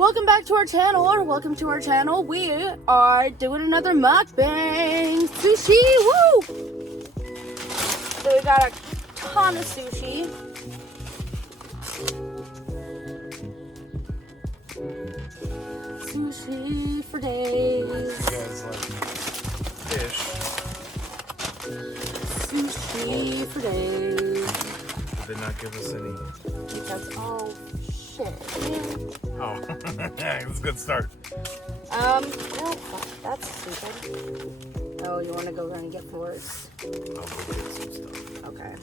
Welcome back to our channel, or welcome to our channel. We are doing another mukbang. Sushi, woo! So we got a ton of sushi. Sushi for days. You guys like fish? Sushi for days. Did they not give us any? Because, oh, shit. Oh, it's a good start. No, that's stupid. Oh, you want to go around and get floors? I'll go get some stuff. Okay.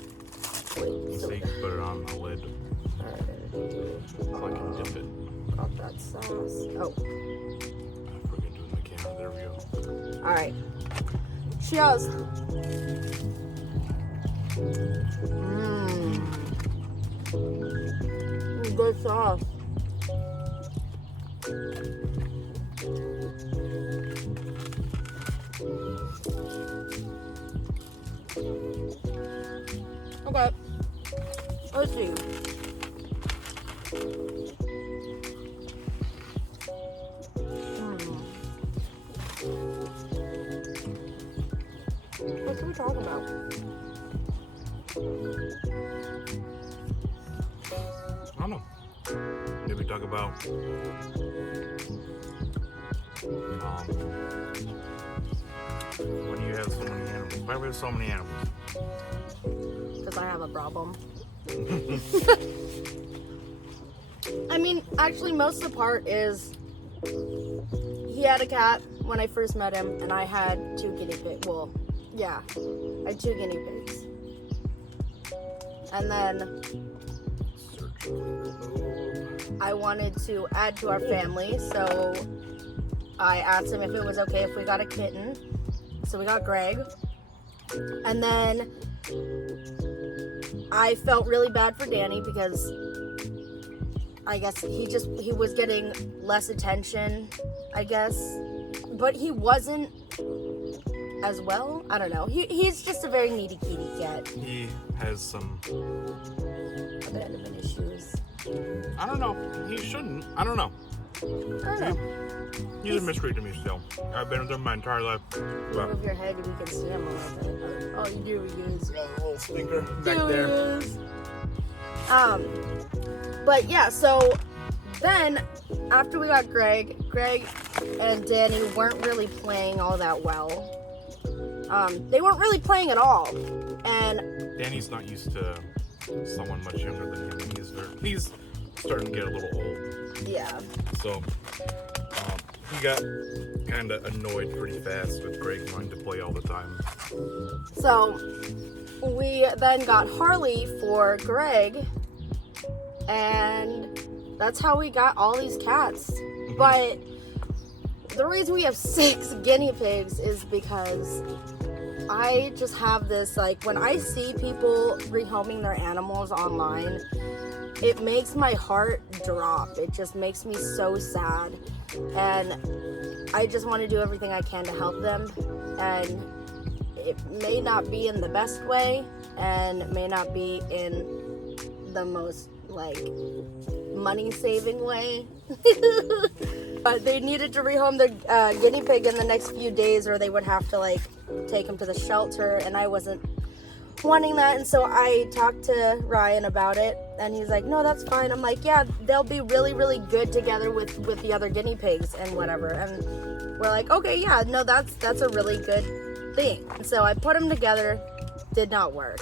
Wait, So you can put it on the lid so I can dip it. got that sauce. Oh, I forget doing the camera. There we go. alright. Cheers. Good sauce. Okay. Let's see. What can we talk about? I don't know. Maybe talk about when you have so many animals. Why do we have so many animals? Because I have a problem. I mean, actually, most of the part is he had a cat when I first met him, and I had two guinea pigs. Well, yeah, I had two guinea pigs. And then I wanted to add to our family, so I asked him if it was okay if we got a kitten. So we got Greg. And then I felt really bad for Danny because I guess he was getting less attention, I guess. But he wasn't as well. I don't know. He's just a very needy kitty cat. He has some Abandonment issues. I don't know. He shouldn't. I don't know. I don't know. He's a mystery to me still. I've been with him my entire life. But Move your head and we can see him a little bit. Oh, you do use. got a little stinker back there. But yeah, so then after we got Greg and Danny weren't really playing all that well. They weren't really playing at all. And Danny's not used to someone much younger than him. He's starting to get a little old. yeah. So he got kind of annoyed pretty fast with Greg wanting to play all the time. So we then got Harley for Greg, and that's how we got all these cats. But the reason we have 6 guinea pigs is because I just have this, like, when I see people rehoming their animals online, it makes my heart drop. It just makes me so sad. And I just want to do everything I can to help them. And it may not be in the best way, and it may not be in the most, like, money-saving way. But they needed to rehome their guinea pig in the next few days, or they would have to, like, take him to the shelter, and I wasn't wanting that. And so I talked to Ryan about it, and he's like, no, that's fine. I'm like, yeah, they'll be really, really good together with the other guinea pigs and whatever. And we're like, okay, yeah, no, that's a really good thing. And so I put them together. Did not work.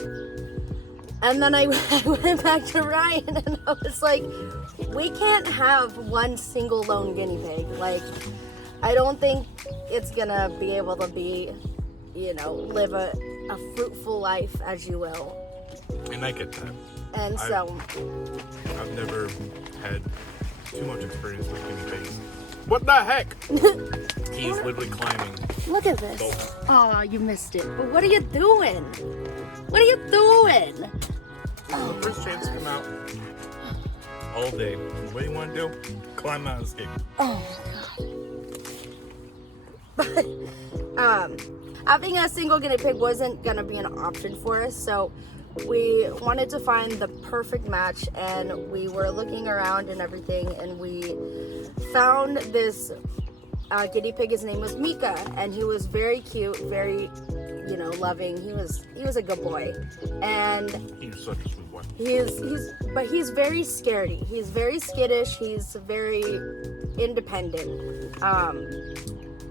And then I went back to Ryan, and I was like, we can't have one single lone guinea pig. Like, I don't think it's gonna be able to be, live a fruitful life, as you will. And I get that. And so I've never had too much experience with guinea pigs. What the heck? He's literally climbing. look at this. Oh, you missed it. But what are you doing? What are you doing? The first chance to come out all day. What do you want to do? Climb out and escape. Oh my god. But having a single guinea pig wasn't gonna be an option for us, so we wanted to find the perfect match, and we were looking around and everything, and we found this guinea pig. His name was Mika, and he was very cute, very, loving. He was a good boy, and He's such a sweet boy. but he's very scaredy. He's very skittish. He's very independent.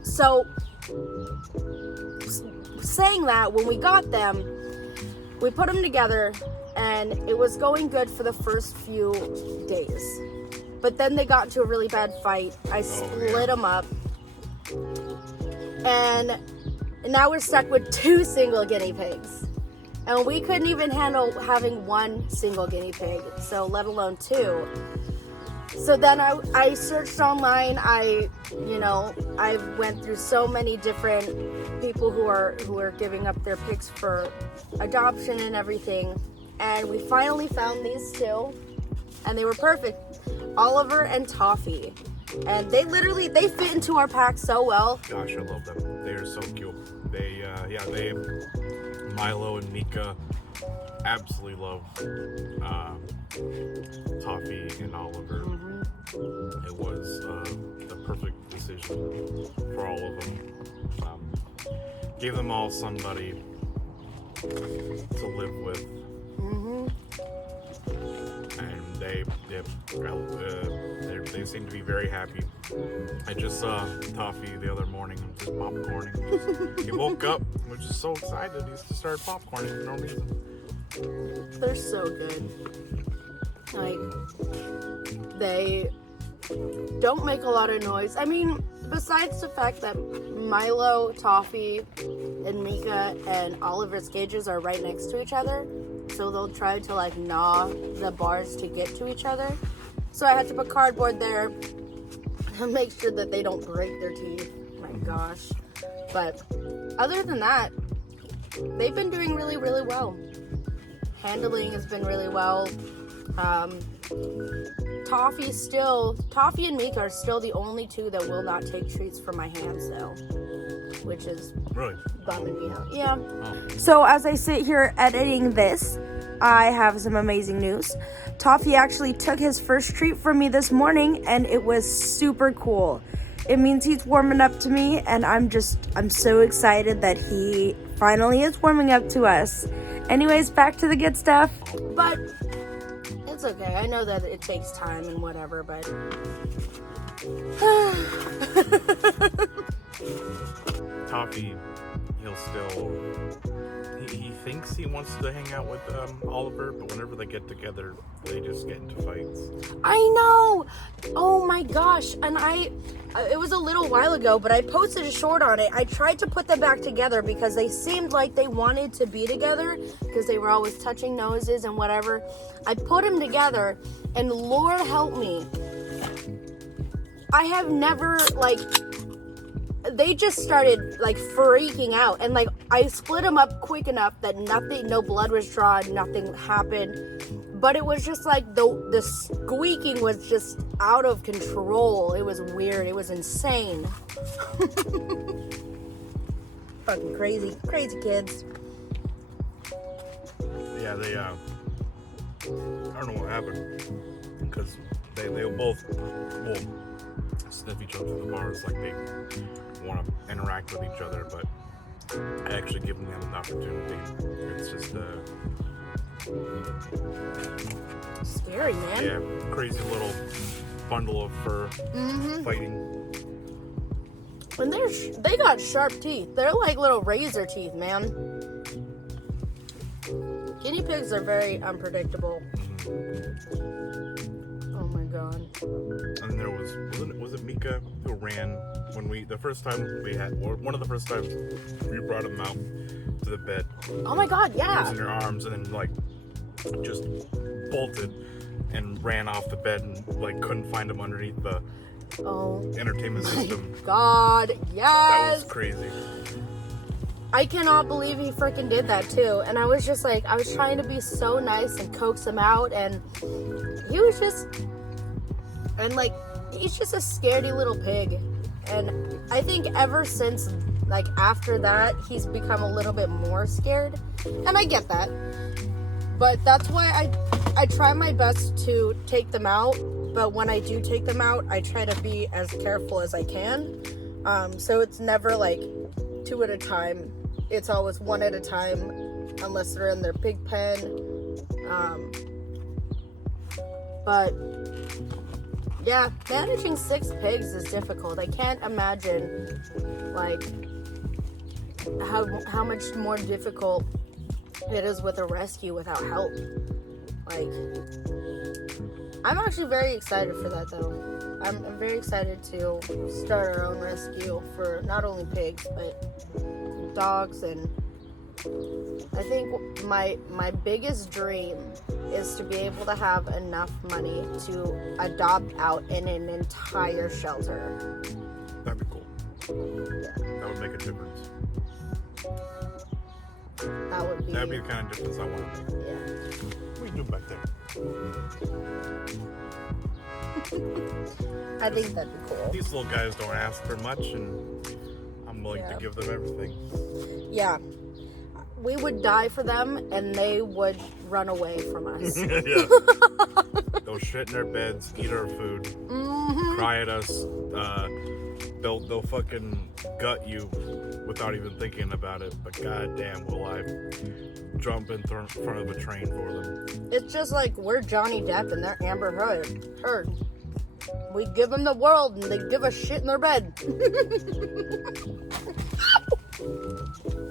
So saying that, when we got them, we put them together, and it was going good for the first few days. But then they got into a really bad fight. I split them up, and now we're stuck with 2 single guinea pigs. And we couldn't even handle having 1 single guinea pig, so let alone 2. So then I searched online. I went through so many different people who are giving up their pigs for adoption and everything. And we finally found these 2, and they were perfect. Oliver and Toffee. And they fit into our pack so well. Gosh, I love them. They are so cute. Milo and Mika absolutely love Toffee and Oliver. Mm-hmm. It was the perfect decision for all of them. Gave them all somebody to live with. Mm-hmm. And they seem to be very happy. I just saw Toffee the other morning just popcorning. He woke up, was just so excited. He just started popcorning for no reason. They're so good. Like, they don't make a lot of noise. I mean, besides the fact that Milo, Toffee, and Mika and Oliver's cages are right next to each other, so they'll try to like gnaw the bars to get to each other. So I had to put cardboard there to make sure that they don't break their teeth. My gosh. But other than that, they've been doing really, really well. Handling has been really well. Toffee and Mika are still the only 2 that will not take treats from my hands, though, which is really bumming me out. Yeah. Oh. So as I sit here editing this, I have some amazing news. Toffee actually took his first treat from me this morning, and it was super cool. It means he's warming up to me, and I'm so excited that he finally is warming up to us. Anyways, back to the good stuff. But it's okay. I know that it takes time and whatever, but Toffee, he'll still. He thinks he wants to hang out with Oliver, but whenever they get together, they just get into fights. I know! Oh my gosh. And it was a little while ago, but I posted a short on it. I tried to put them back together because they seemed like they wanted to be together because they were always touching noses and whatever. I put them together, and Lord help me, I have never, they just started freaking out, and I split them up quick enough that no blood was drawn, nothing happened, but it was just the squeaking was just out of control. It was weird. It was insane. Fucking crazy kids. Yeah, they I don't know what happened because they both sniff each other through the bars like they want to interact with each other, but I actually give them an opportunity. It's just scary, man. Yeah, crazy little bundle of fur fighting. And they got sharp teeth. They're like little razor teeth, man. Guinea pigs are very unpredictable. Oh my god. And there was it Mika who ran when the first time we had, or one of the first times we brought him out to the bed. Oh my god, yeah. He was in your arms and then just bolted and ran off the bed and couldn't find him underneath the entertainment system. God, yes. That was crazy. I cannot believe he freaking did that too. And I was just I was trying to be so nice and coax him out, and he was just, he's just a scaredy little pig. And I think ever since, after that, he's become a little bit more scared. And I get that. But that's why I try my best to take them out. But when I do take them out, I try to be as careful as I can. So it's never like 2 at a time. It's always 1 at a time, unless they're in their big pen. But yeah, managing 6 pigs is difficult. I can't imagine like how much more difficult it is with a rescue without help. Like, I'm actually very excited for that though. I'm very excited to start our own rescue for not only pigs but dogs, and I think my biggest dream is to be able to have enough money to adopt out in an entire shelter. That'd be cool. Yeah. That would make a difference. That'd be the kind of difference I want to make. Yeah. What are you doing back there? I think that'd be cool. These little guys don't ask for much, and I'm willing to give them everything. Yeah. We would die for them, and they would run away from us. Yeah. They'll shit in their beds, eat our food, cry at us. They'll fucking gut you without even thinking about it. But goddamn, will I jump in front of a train for them? It's just like we're Johnny Depp and they're Amber Heard. We give them the world, and they give us shit in their bed.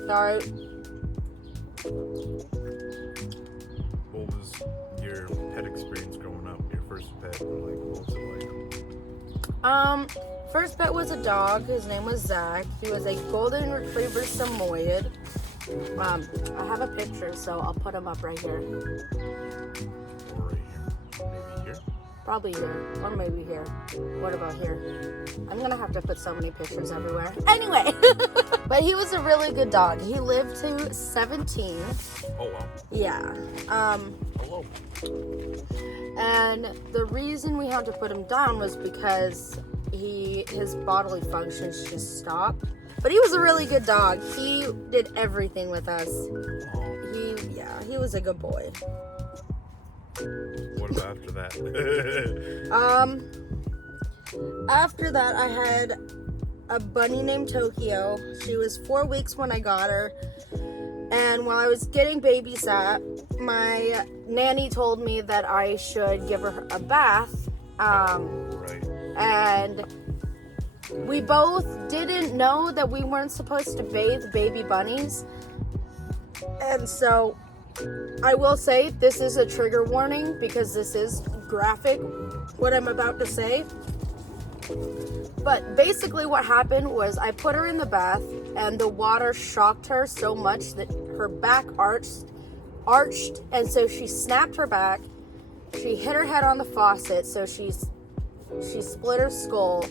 Sorry. What was your pet experience growing up? Your first pet? Like, what was it like? First pet was a dog. His name was Zach. He was a golden retriever Samoyed. I have a picture, so I'll put him up right here. Or right here? Maybe here? Probably here, or maybe here. What about here? I'm gonna have to put so many pictures everywhere. Anyway, but he was a really good dog. He lived to 17. Oh wow. Yeah. Hello. And the reason we had to put him down was because his bodily functions just stopped. But he was a really good dog. He did everything with us. He was a good boy. What about after that? After that, I had a bunny named Tokyo. She was 4 weeks when I got her. And while I was getting babysat, my nanny told me that I should give her a bath. Right. And we both didn't know that we weren't supposed to bathe baby bunnies. And so I will say this is a trigger warning because this is graphic, what I'm about to say. But basically what happened was I put her in the bath and the water shocked her so much that her back arched, and so she snapped her back. She hit her head on the faucet, so she split her skull.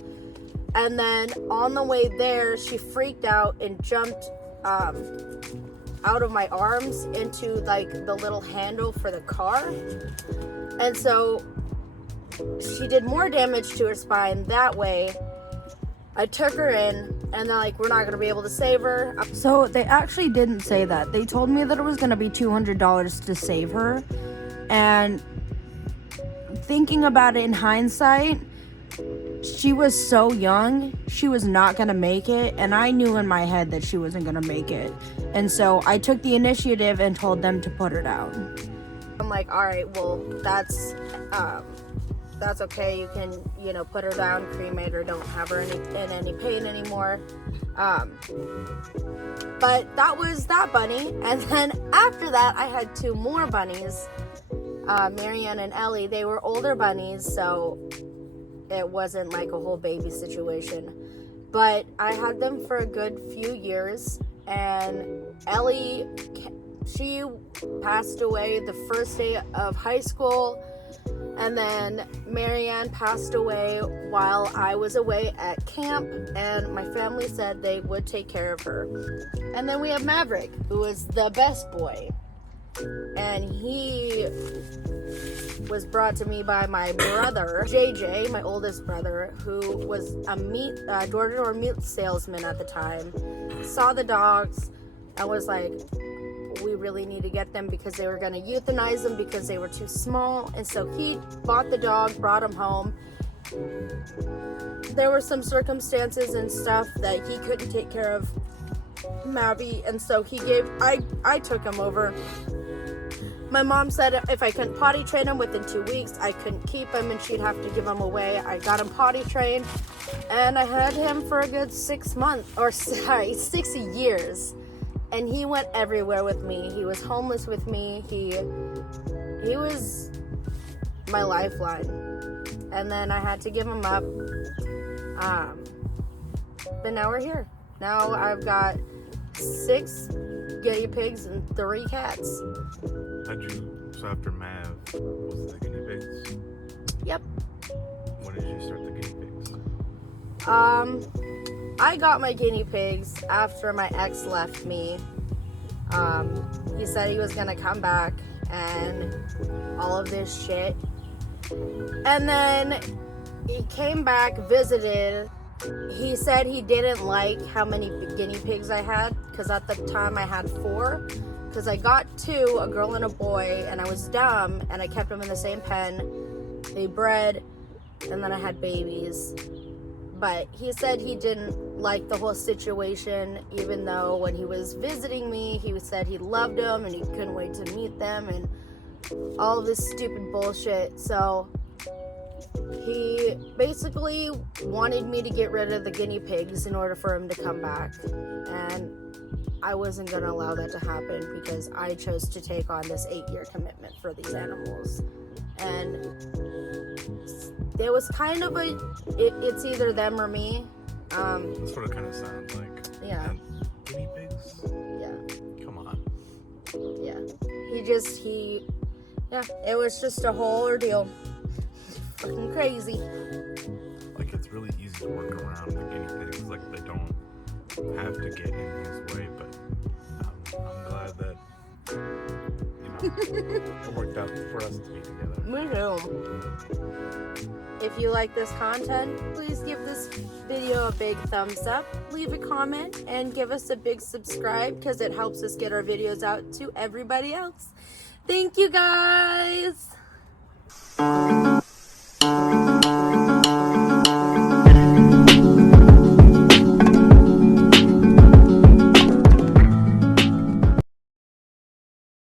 And then on the way there, she freaked out and jumped out of my arms into like the little handle for the car. And so she did more damage to her spine that way. I took her in, and they're like, we're not going to be able to save her. So they actually didn't say that. They told me that it was going to be $200 to save her. And thinking about it in hindsight, she was so young, she was not going to make it. And I knew in my head that she wasn't going to make it. And so I took the initiative and told them to put her down. I'm like, all right, well, that's okay. You can, put her down, cremate her, don't have her in any pain anymore. But that was that bunny. And then after that, I had 2 more bunnies, Marianne and Ellie. They were older bunnies, so it wasn't like a whole baby situation. But I had them for a good few years, and Ellie, she passed away the first day of high school. And then Marianne passed away while I was away at camp, and my family said they would take care of her. And then we have Maverick, who is the best boy. And he was brought to me by my brother, JJ, my oldest brother, who was a door-to-door meat salesman at the time. Saw the dogs and was like, we really need to get them because they were going to euthanize them because they were too small. And so he bought the dog, brought him home. There were some circumstances and stuff that he couldn't take care of Mavi, and so I took him over. My mom said if I couldn't potty train him within 2 weeks, I couldn't keep him and she'd have to give him away. I got him potty trained and I had him for a good 6 years. And he went everywhere with me. He was homeless with me. He was my lifeline. And then I had to give him up. But now we're here. Now I've got 6 guinea pigs and 3 cats. So after Mav, was the guinea pigs? Yep. When did you start the guinea pigs? I got my guinea pigs after my ex left me. He said he was gonna come back and all of this shit. And then he came back, visited. He said he didn't like how many guinea pigs I had, because at the time I had 4. Because I got 2, a girl and a boy, and I was dumb, and I kept them in the same pen. They bred, and then I had babies. But he said he didn't like the whole situation, even though when he was visiting me, he said he loved them, and he couldn't wait to meet them, and all of this stupid bullshit. So he basically wanted me to get rid of the guinea pigs in order for him to come back. And I wasn't going to allow that to happen because I chose to take on this 8-year commitment for these animals. And there was kind of it's either them or me. That's what it kind of sounds like. Yeah. And guinea pigs? Yeah. Come on. Yeah. It was just a whole ordeal. Fucking crazy. Like, it's really easy to work around the guinea pigs. Like, they don't have to get in his way, but I'm glad that, it worked out for us to be together. Me too. If you like this content, please give this video a big thumbs up, leave a comment, and give us a big subscribe because it helps us get our videos out to everybody else. Thank you guys!